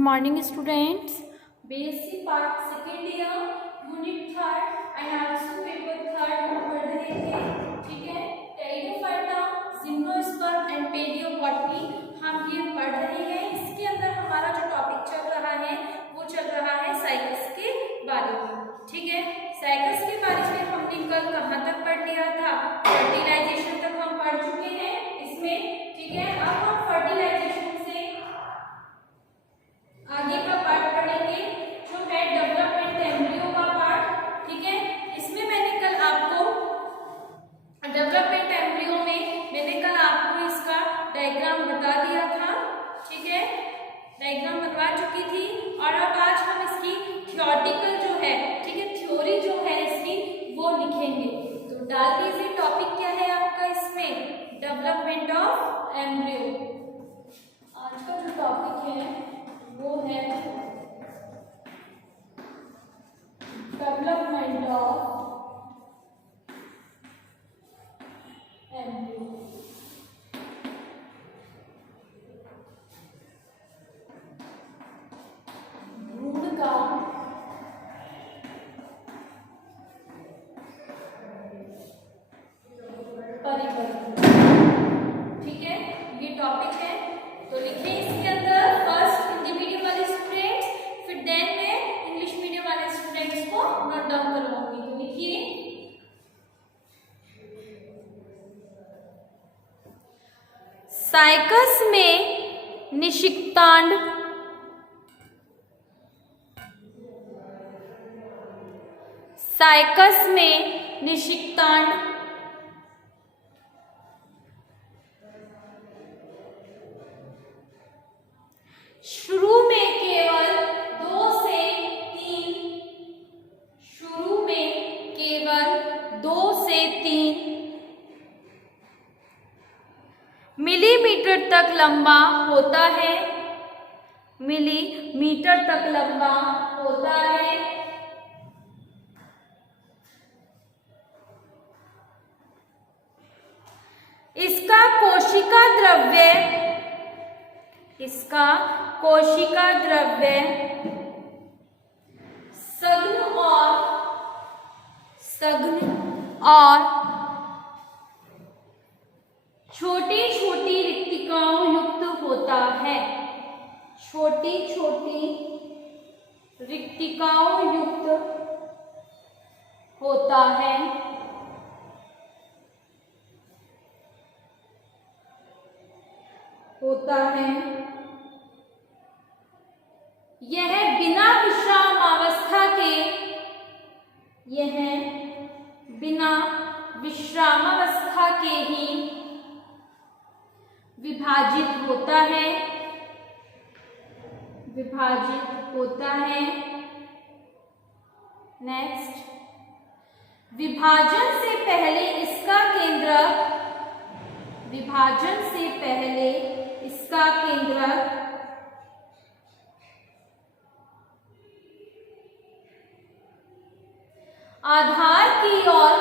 morning students. BSc part second year unit third and also paper third हम पढ़ रहे थे, ठीक है। टेरिडोफाइटा, जिम्नोस्पर्म एंड पेलियोबॉटनी हम ये पढ़ रहे हैं। इसके अंदर हमारा जो टॉपिक चल रहा है वो चल रहा है साइकस के बारे में, ठीक है। साइकस के बारे में हमने कल कहाँ तक पढ़ लिया था? फर्टिलाइजेशन तक हम पढ़ चुके हैं इसमें, ठीक है। अब हम फर्टिलाइजेशन से आगे का पार्ट पढ़ेंगे जो है डेवलपमेंट एम्ब्रियो का पार्ट, ठीक है। इसमें मैंने कल आपको डेवलपमेंट एम्ब्रियो में मैंने कल आपको इसका डायग्राम बता दिया था, ठीक है। डायग्राम बनवा चुकी थी और अब आज हम इसकी थ्योरेटिकल जो है, ठीक है, थ्योरी जो है इसकी वो लिखेंगे। तो डाल दीजिए टॉपिक क्या है आपका इसमें, डेवलपमेंट ऑफ एम्ब्रियो। आज का जो टॉपिक है वो है डेवलपमेंट ऑफ एम्ब्रियो। भ्रूण का परिवर्तन, ठीक है, ये टॉपिक है। तो लिखें इसके अंदर फर्स्ट हिंदी मीडियम वाले स्टूडेंट्स, फिर देन मैं इंग्लिश मीडियम वाले स्टूडेंट्स को नोट डाउन करवाऊंगी। तो लिखिए साइकस में निषिक्तांड साइकस में निषिक्तांड शुरू में केवल 2 से 3 मिलीमीटर तक लंबा होता है, मिलीमीटर तक लंबा होता है। इसका कोशिका द्रव्य सघन और छोटी छोटी रिक्तिकाओं युक्त होता है, छोटी छोटी रिक्तिकाओं युक्त होता है। यह बिना विश्रामावस्था के ही विभाजित होता है। नेक्स्ट, विभाजन से पहले इसका केंद्रक आधार की ओर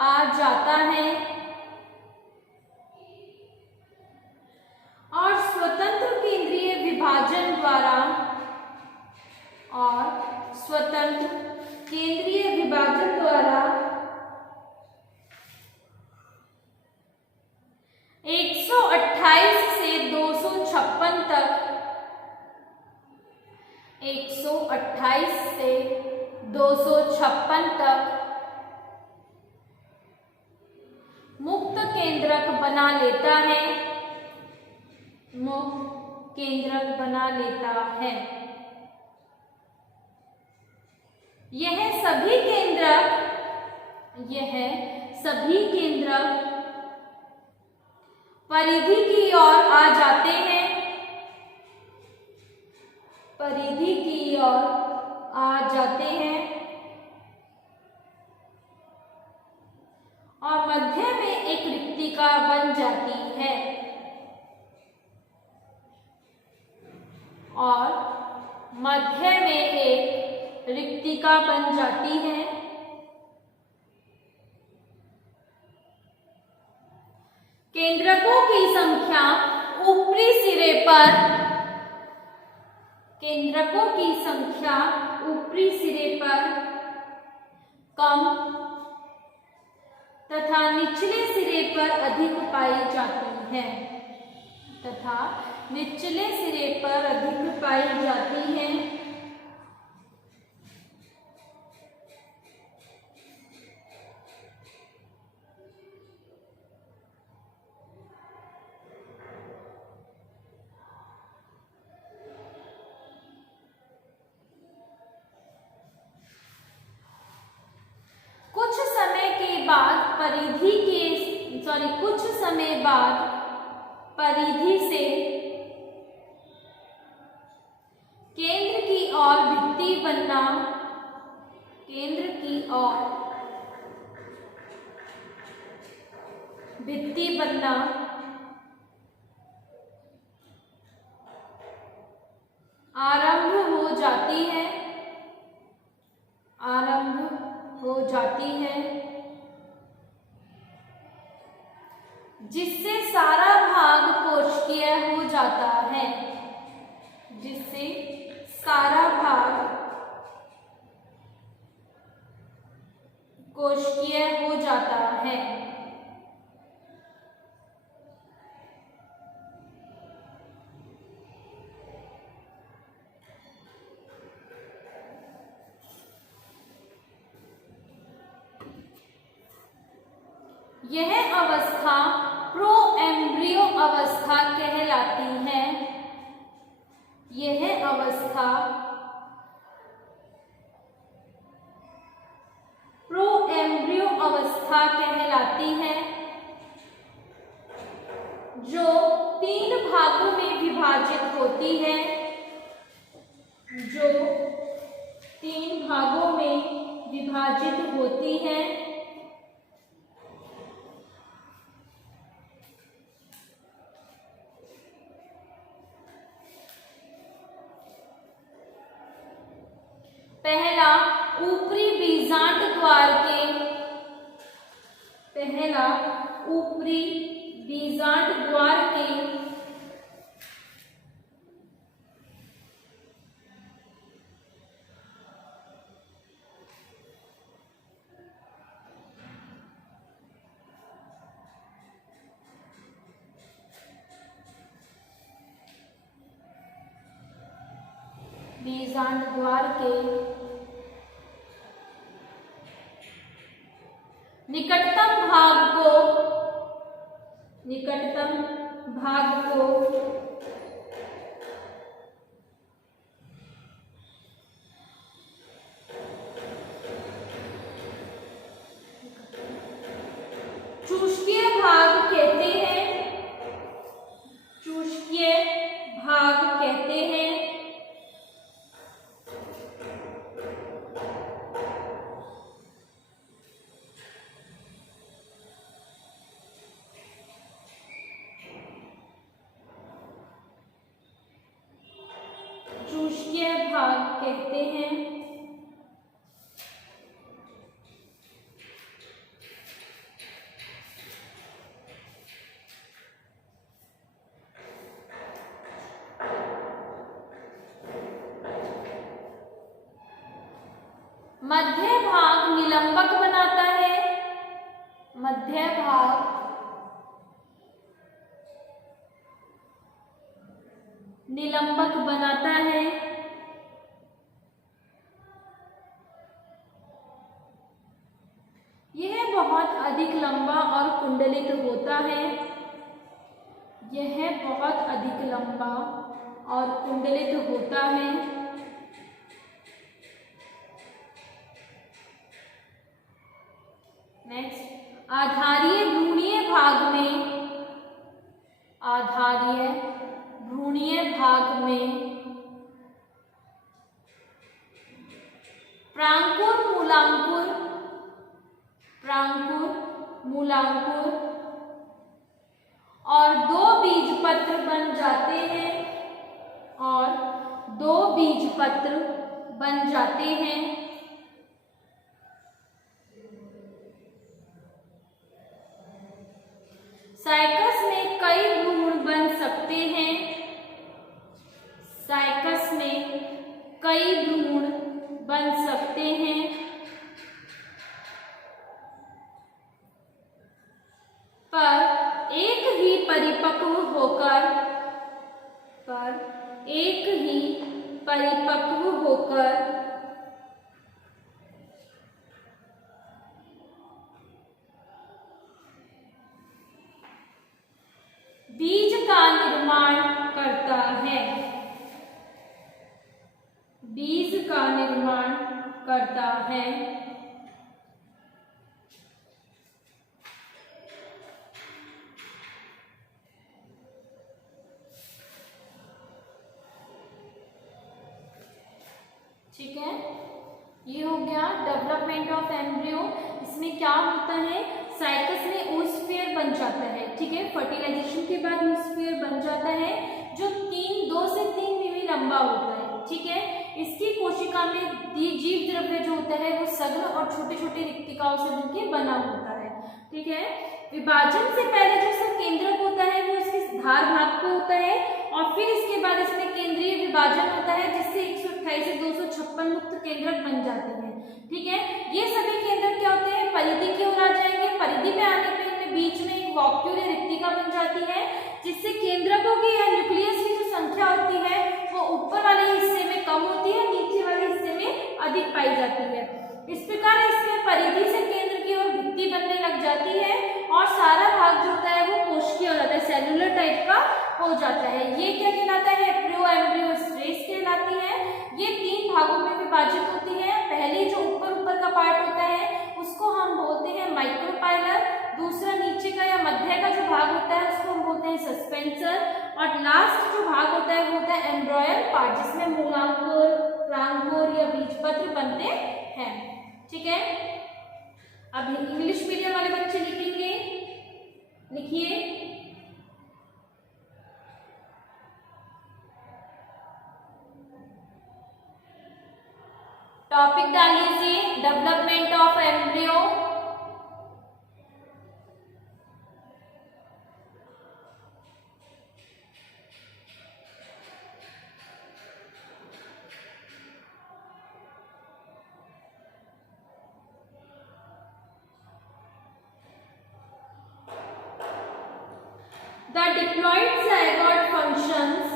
आ जाता है और स्वतंत्र केंद्रीय विभाजन द्वारा 128 से 256 तक 128 से 256 तक मुक्त केंद्रक बना लेता है। यह सभी केंद्रक परिधि की ओर आ जाते हैं और मध्य में एक रिक्तिका बन जाती है केंद्रकों की संख्या पर केंद्रकों की संख्या ऊपरी सिरे पर कम तथा निचले सिरे पर अधिक पाई जाती है, तथा निचले सिरे पर अधिक पाई जाती है। कुछ समय बाद परिधि से केंद्र की ओर भित्ति बनना, केंद्र की ओर भित्ति बनना आरंभ हो जाती है, आरंभ हो जाती है, जिससे सारा भाग कोशिकीय हो जाता है, जिससे सारा भाग कोशिकीय हो जाता है। यह अवस्था प्रोएम्ब्रियो अवस्था कहलाती है। यह अवस्था प्रोएम्ब्रियो अवस्था कहलाती है, जो 3 भागों में विभाजित होती है, जो 3 भागों में विभाजित होती है। पहला ऊपरी बीजांड द्वार के, पहला ऊपरी बीजांड द्वार के बीजांड द्वार के निकटतम भाग को चुस्कीय भाग कहते हैं, चुस्कीय भाग कहते हैं। चुस्कीय भाग कहते हैं। मध्य भाग निलंबक बनाता है, मध्य भाग निलंबक बनाता है। यह बहुत अधिक लंबा और कुंडलित होता है, यह बहुत अधिक लंबा और कुंडलित होता है। नेक्स्ट, आधारीय भ्रूणीय भाग में, आधारीय भ्रूणीय भाग में प्रांकुर मूलांकुर, प्रांकुर मूलांकुर और 2 बीजपत्र बन जाते हैं, और 2 बीजपत्र बन जाते हैं। साइकस में कई भ्रूण बन सकते हैं, परिपक्व होकर बीज का निर्माण करता है। बीज का निर्माण करता है। ठीक है, ये हो गया डेवलपमेंट ऑफ एम्ब्रियो। इसमें क्या होता है, साइकस में ओस्फेयर बन जाता है। ठीक है, फर्टिलाइजेशन के बाद ओस्फेयर बन जाता है जो 2 से 3 मिमी लंबा होता है। ठीक है, इसकी कोशिका में जीव द्रव्य जो होता है वो सघन और छोटे छोटे रिक्तिकाओं से मिलकर बना होता है। ठीक है, विभाजन से पहले जो सब केंद्रक होता है वो इसके धार भाग को होता है और फिर इसके बाद इसमें केंद्रीय विभाजन होता है जिससे 128 से 256 मुक्त केंद्रक बन जाते हैं। ठीक है, ये सभी केंद्रक क्या होते हैं, परिधि की ओर आ जाएंगे। परिधि में आने पर इनमें बीच में एक वॉक्यूल या रिक्तिका बन जाती है जिससे केंद्रकों की या न्यूक्लियस की जो संख्या होती है वो ऊपर वाले हिस्से में कम होती है, नीचे वाले हिस्से में अधिक पाई जाती है। इस प्रकार इसमें परिधि से केंद्र की ओर भित्ति बनने लग जाती है और सारा भाग जो होता है वो कोशिकीय हो जाता है, सेलुलर टाइप का हो जाता है। ये क्या कहलाता है, प्रो एम्ब्रियो स्टेज कहलाती है। ये 3 भागों में विभाजित होती है। पहले जो ऊपर का पार्ट होता है उसको हम बोलते हैं माइक्रोपाइलर, दूसरा नीचे का या मध्य का जो भाग होता है उसको हम बोलते हैं सस्पेंसर और लास्ट जो भाग होता है वो होता है एम्ब्रॉयल पार्ट जिसमें मूलांकुर, प्रांगुर या बीजपत्र बनते हैं। ठीक है, अब इंग्लिश मीडियम वाले बच्चे लिखेंगे, लिखिए टॉपिक डाल लीजिए development of embryo. The diploid zygote functions.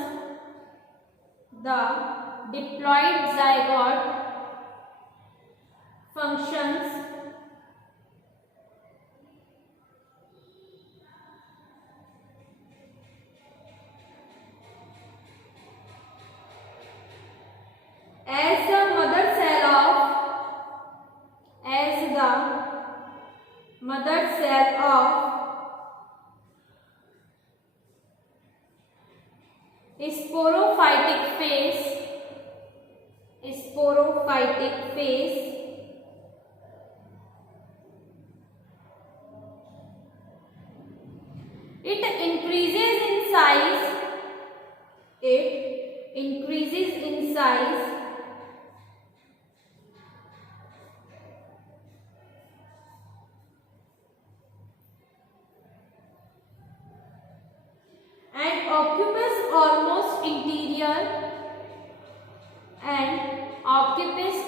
The diploid zygote functions as the mother cell of sporophytic phase it increases in size and occupies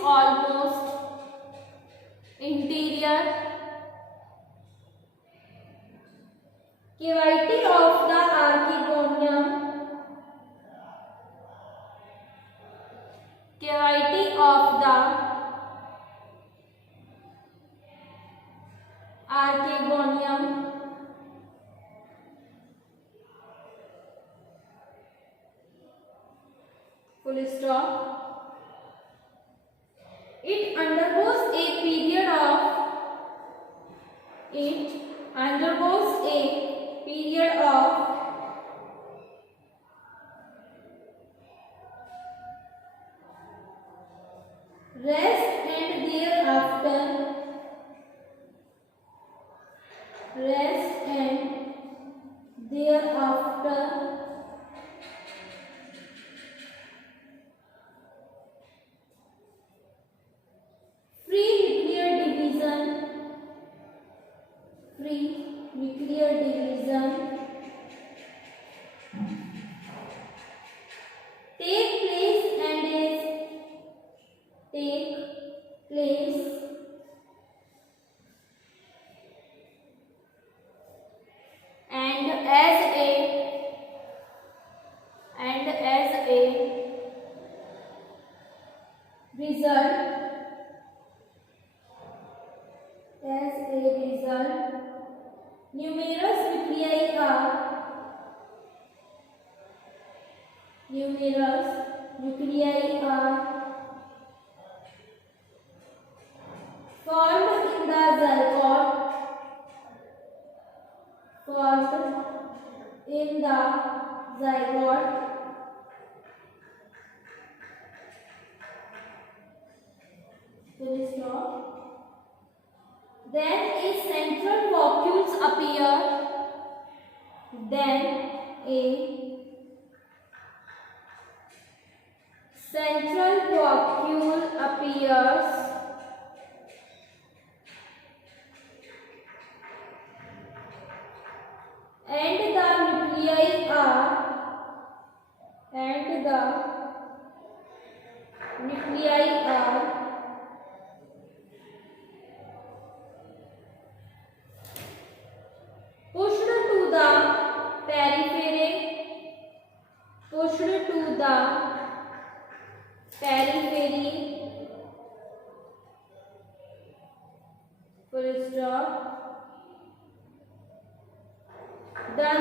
almost interior cavity of the archegonium full stop. It undergoes a period of rest and thereafter free nuclear division numerous nuclei are formed in the zygote, full stop. Then a central vacuoles appear. Then a central vacuole appears and the nuclei are pushed to the periphery, full stop. The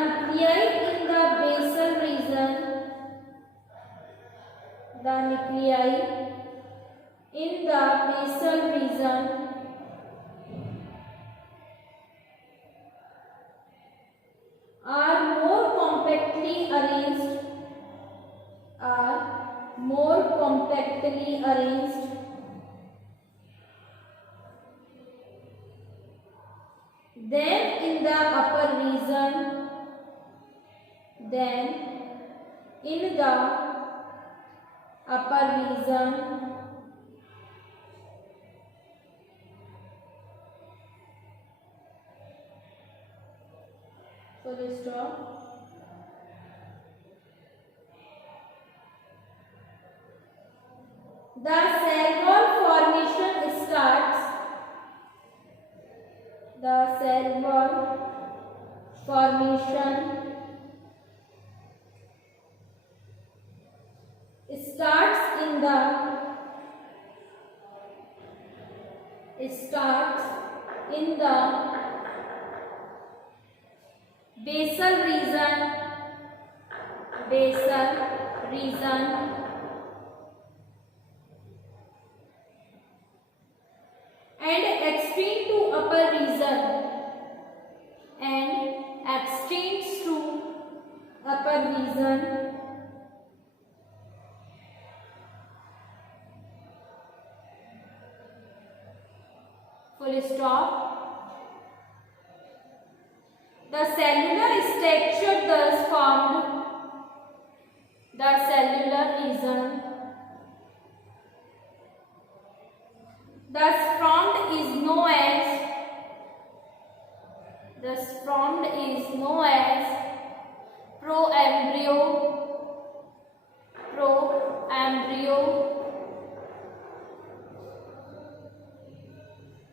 nuclei in the basal region, are more compactly arranged than in the upper region, full stop. The cell wall formation starts. In the basal region and extends to upper region full stop. The cellular structure thus formed, the cellular region thus formed is known as proembryo,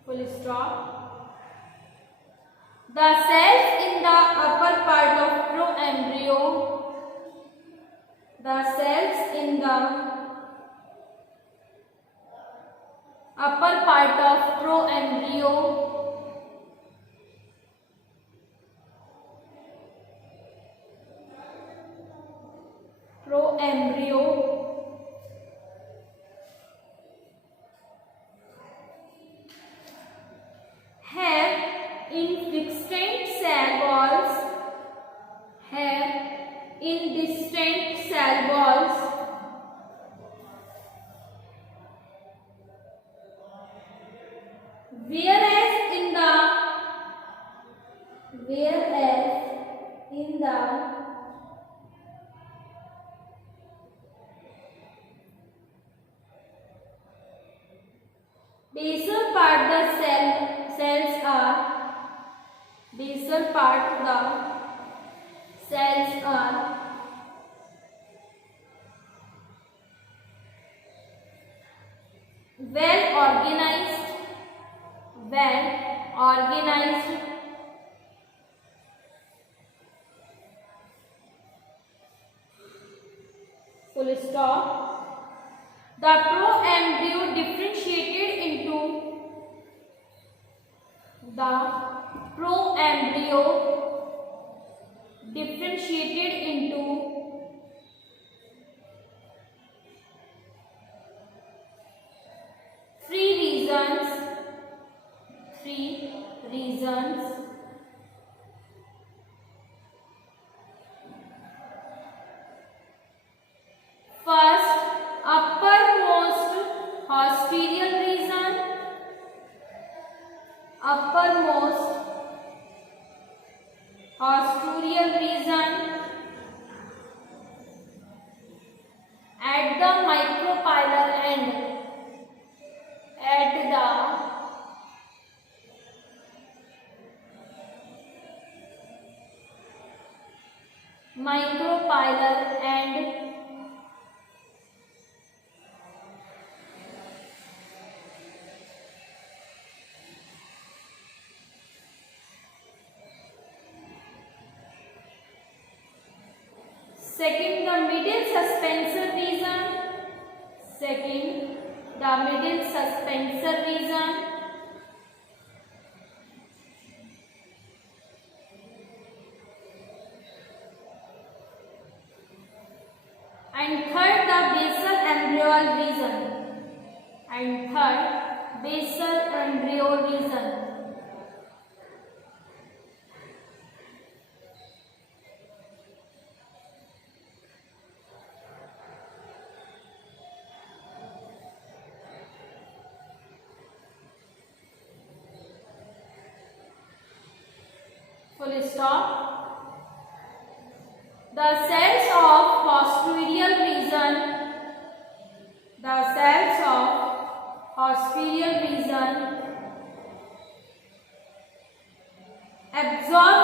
full stop. The cells in the upper part of proembryo, have indistinct cell walls, whereas in the basal part the cells are well organized, full stop. The proembryo differentiated into micropylar and second, the middle suspensor region. Second, the middle suspensor region. And third, the basal embryoal region. And third, basal embryoal region. Full stop. The cells of posterior region. The cells of posterior region absorb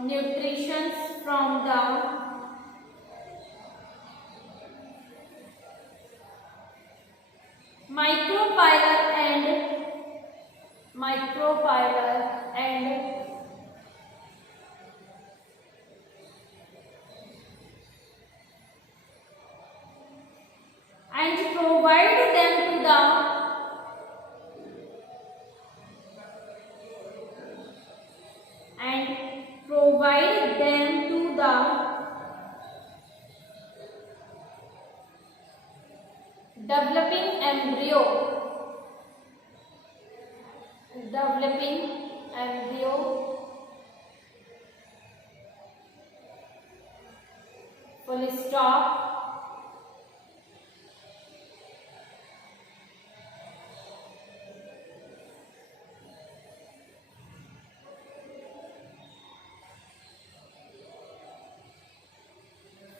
nutrition from the micropylar and provide them to the developing embryo. Full stop.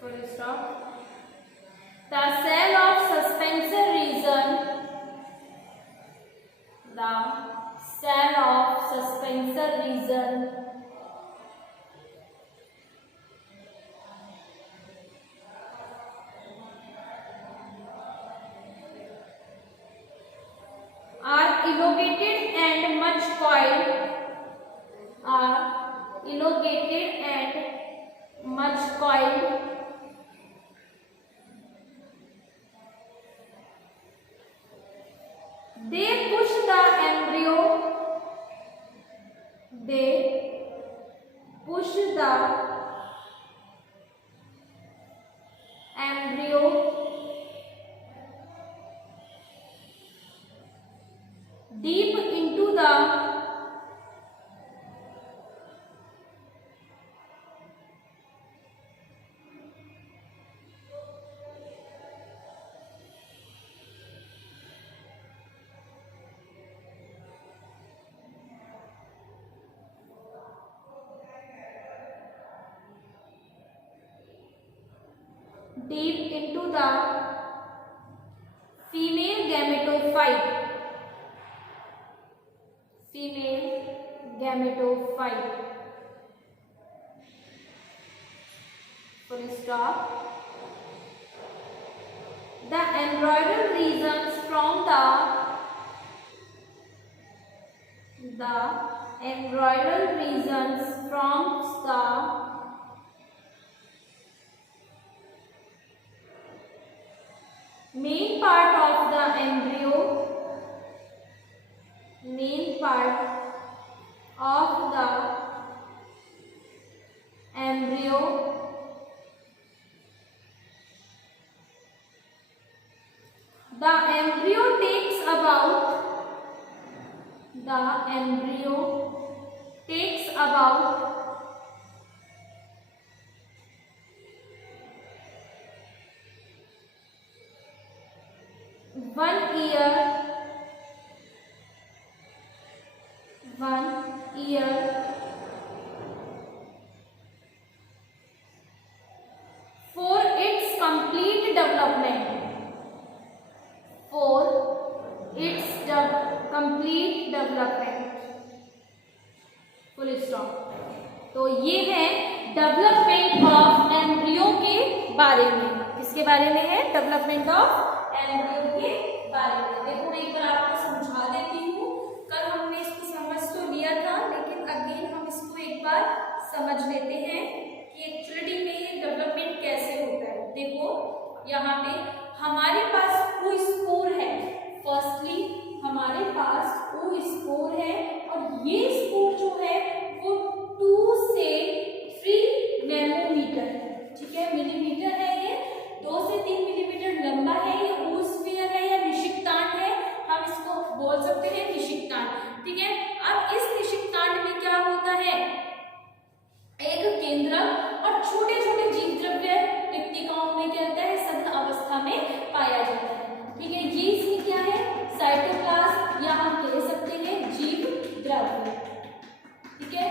Full stop. The cell of suspensor region. The cell of suspensor region are elongated and much coiled. They push the embryo deep into the female gametophyte. Full stop. The embryonal regions from the main part of the embryo the embryo takes about 1 year for its complete development. Full stop. तो ये है development of embryo के बारे में। किसके बारे में है? डेवलपमेंट ऑफ एम्ब्रियो के बारे में। देखो मैं एक बार आपको समझा देती हूँ। कल हमने इसको समझ तो लिया था, लेकिन अगेन हम इसको एक बार समझ लेते हैं कि एक्चुअली में ये डेवलपमेंट कैसे होता है। देखो यहाँ पे हमारे पास कोई स्पोर है। फर्स्टली हमारे पास वो स्पोर है और ये स्पोर जो है वो 2 से 3 नैनोमीटर है। ठीक है, मिलीमीटर है ये। 2 से 3 मिलीमीटर लंबा है। ये oosphere है या निषिक्तांड है, हम इसको बोल सकते हैं निषिक्तांड। ठीक है, अब इस निषिक्तांड में क्या होता है? एक केंद्रक और छोटे छोटे जीव द्रव्य रिक्तिकाओं में क्या होता है? सघन अवस्था में पाया जाता है। ठीक है, ये इसमें क्या है? साइटोप्लाज्म या हम कह सकते हैं जीव द्रव्य। ठीक है,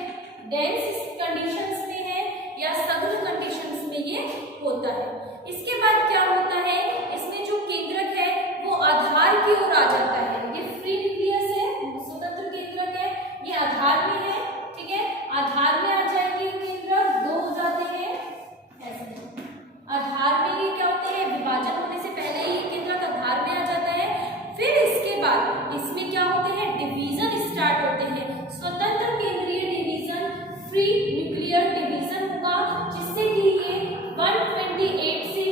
डेंस कंडीशंस में है या सघन कंडीशंस में ये होता है। इसके बाद क्या होता है? इसमें जो केंद्रक है वो आधार की ओर आ जाता है। ये फ्री न्यूक्लियस है, स्वतंत्र केंद्रक है, ये आधार में है। ठीक है, आधार में आ जाएंगे केंद्रक, 2 हो जाते हैं ऐसे। आधार में ये क्या होते हैं? विभाजन होने से पहले ही ये केंद्रक आधार में आ जाता है। फिर इसके बाद इसमें क्या होते हैं? डिवीजन स्टार्ट होते हैं। स्वतंत्र केंद्रीय डिवीजन, फ्री न्यूक्लियर डिवीजन होगा, जिससे कि ये 128 से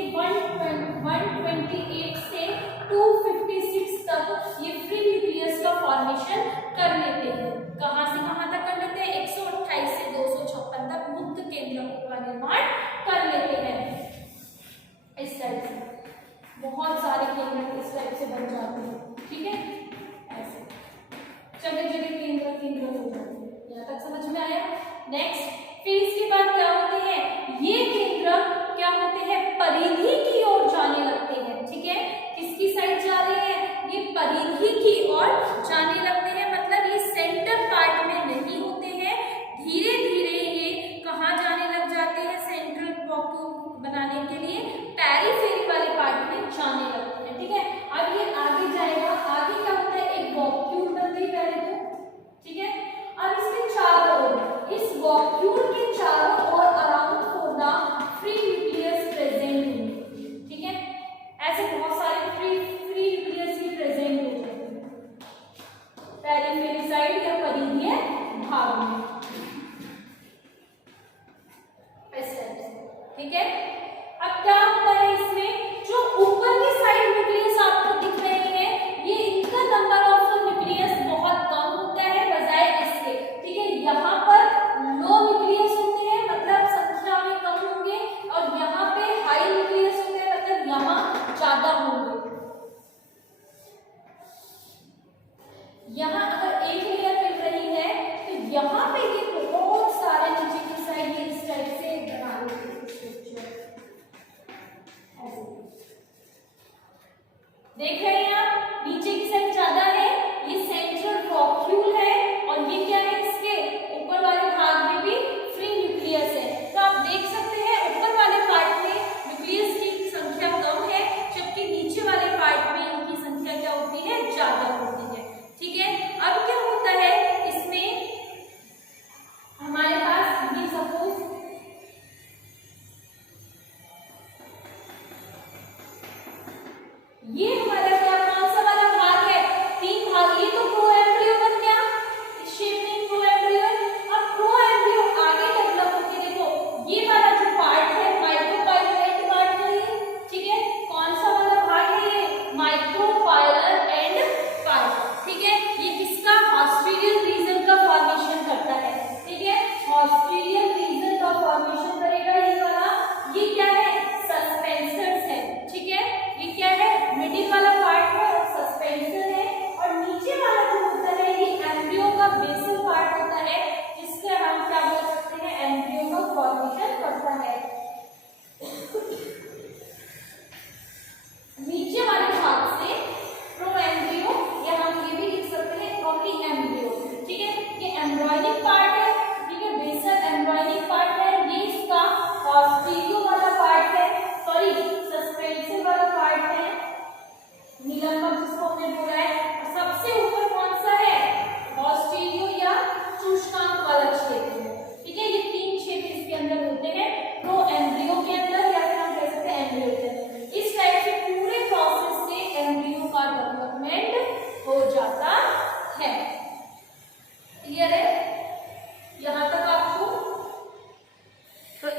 256 तक ये फ्री न्यूक्लियस का फॉर्मेशन कर लेते हैं। कहां से कहां तक कर लेते हैं? 128 से 256 तक मुक्त केंद्रकों का निर्माण कर लेते हैं। इस टाइप से बहुत सारे केंद्र इस टाइप से बन जाते हैं। ठीक है, ऐसे जगह जगह केंद्र हो जाते हैं। यहाँ तक समझ में आया? नेक्स्ट, फिर इसके बाद क्या होते हैं? ये केंद्र क्या होते हैं? परिधि की ओर जाने लगते हैं। ठीक है, किसकी साइड जा रहे हैं? ये परिधि की ओर जाने लगते हैं। मतलब ये सेंटर पार्ट में नहीं होते हैं, धीरे धीरे ये कहाँ जाने लग जाते हैं? सेंट्रल वॉक्यूल बनाने के लिए पेरिफेरी वाले पार्ट में जाने लगते हैं। ठीक है, अब ये आगे जाएगा। आगे क्या होता है? एक वॉक्यूल बन गई पहले तो। ठीक है, अब इसके चारों ओर, इस वॉक्यूल के चारों ओर अराउंड होना फ्री न्यूक्लियस प्रेजेंट होंगे। ठीक है, ऐसे बहुत सारे फ्री न्यूक्लियस ही प्रेजेंट हो जाते हैं पेरिफेरी साइड या परिधीय भाग में। ठीक है, अब क्या होता है? इसमें जो ऊपर की साइड न्यूक्लियस आपको दिख रहे हैं, ये इनका नंबर ऑफ न्यूक्लियस बहुत कम होता है बजाय इसके। ठीक है, यहाँ पर लो न्यूक्लियस होते हैं, मतलब संख्या में कम होंगे, और यहाँ पे हाई न्यूक्लियस होते हैं, मतलब यहाँ ज्यादा होंगे। यहाँ अगर एक लेयर मिल रही है तो यहाँ पे ये बहुत सारे नीचे की साइड इस टाइप से बना लेते हैं।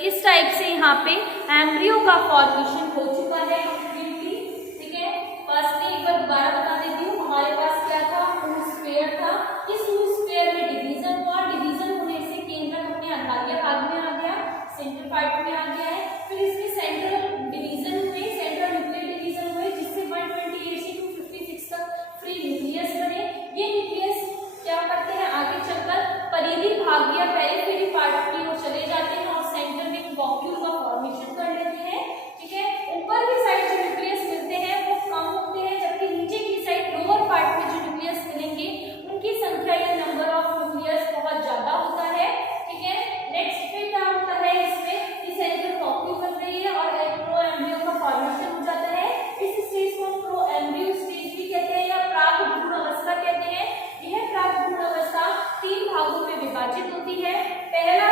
इस टाइप से यहाँ पे एम्ब्रियो का फॉर्मेशन हो चुका है कंप्लीटली। ठीक है, फर्स्ट में एक बार दोबारा बता देती हूँ, हमारे पास क्या था, ooth sphere था। इस ooth sphere में डिवीजन हुआ, डिवीजन होने से केंद्रक अपने आधारीय भाग में आ गया, सेंट्रल पार्ट में आ गया है। फिर इसमें सेंट्रल डिवीजन हुए, सेंट्रल न्यूक्लियर डिवीजन हुए, जिससे 128 से 256 तक फ्री न्यूक्लियस बने। ये न्यूक्लियस क्या करते हैं, आगे चलकर परिधि भाग या पेरिफेरी पार्ट की ओर चले जाते हैं और सेंटर में वॉक्यूल का फॉर्मेशन कर लेते हैं। ठीक है, ऊपर की साइड जो न्यूक्लियस मिलते हैं वो कम होते हैं, जबकि नीचे की साइड लोअर पार्ट में जो न्यूक्लियस मिलेंगे उनकी संख्या या नंबर ऑफ न्यूक्लियस बहुत ज्यादा होता है। ठीक है, नेक्स्ट पे क्या होता है, इसमें इस सेंट्रल वॉक्यूल बन रही है और प्रो एम्ब्रियो का फॉर्मेशन हो जाता है। इस स्टेज को हम प्रो एम्ब्रियो स्टेज भी कहते हैं या प्राग भ्रूण अवस्था कहते हैं। यह प्राग भ्रूण अवस्था 3 भागों में विभाजित होती है। पहला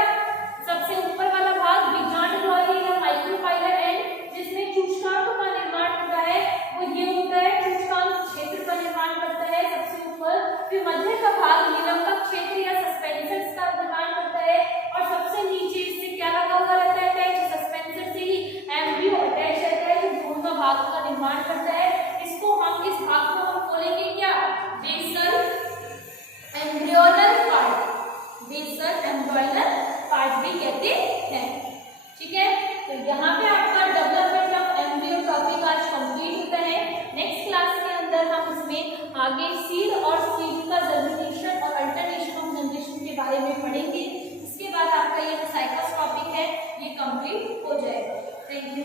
सबसे ऊपर वाला भाग बीजांड द्वारी या माइक्रोपाइलर एंड, जिसमें सूचकांक का निर्माण होता है, वो ये होता है, सूचकांक क्षेत्र का निर्माण करता है सबसे ऊपर। फिर मध्य का भाग निलंबक क्षेत्र या सस्पेंसर्स का निर्माण करता है और सबसे नीचे इससे क्या लगा हुआ रहता है, अटैच सस्पेंसर से ही एम्ब्रियो अटैच रहता है जो भ्रूण का भाग का निर्माण करता है। इसको हम इस भाग को हम बोलेंगे क्या, basal embryonal part, basal embryonal part भी कहते हैं। ठीक है, तो यहाँ पे आपका डेवलपमेंट ऑफ एम्ब्रियोट्रॉफी का आज कंप्लीट होता है। नेक्स्ट क्लास के अंदर हम इसमें आगे सीड और सीड का जर्मिनेशन और अल्टरनेशन ऑफ जनरेशन के बारे में पढ़ेंगे। इसके बाद आपका ये साइकोस टॉपिक है, ये कंप्लीट हो जाएगा। Thank you.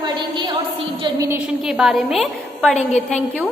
पढ़ेंगे और सीड जर्मिनेशन के बारे में पढ़ेंगे। Thank you.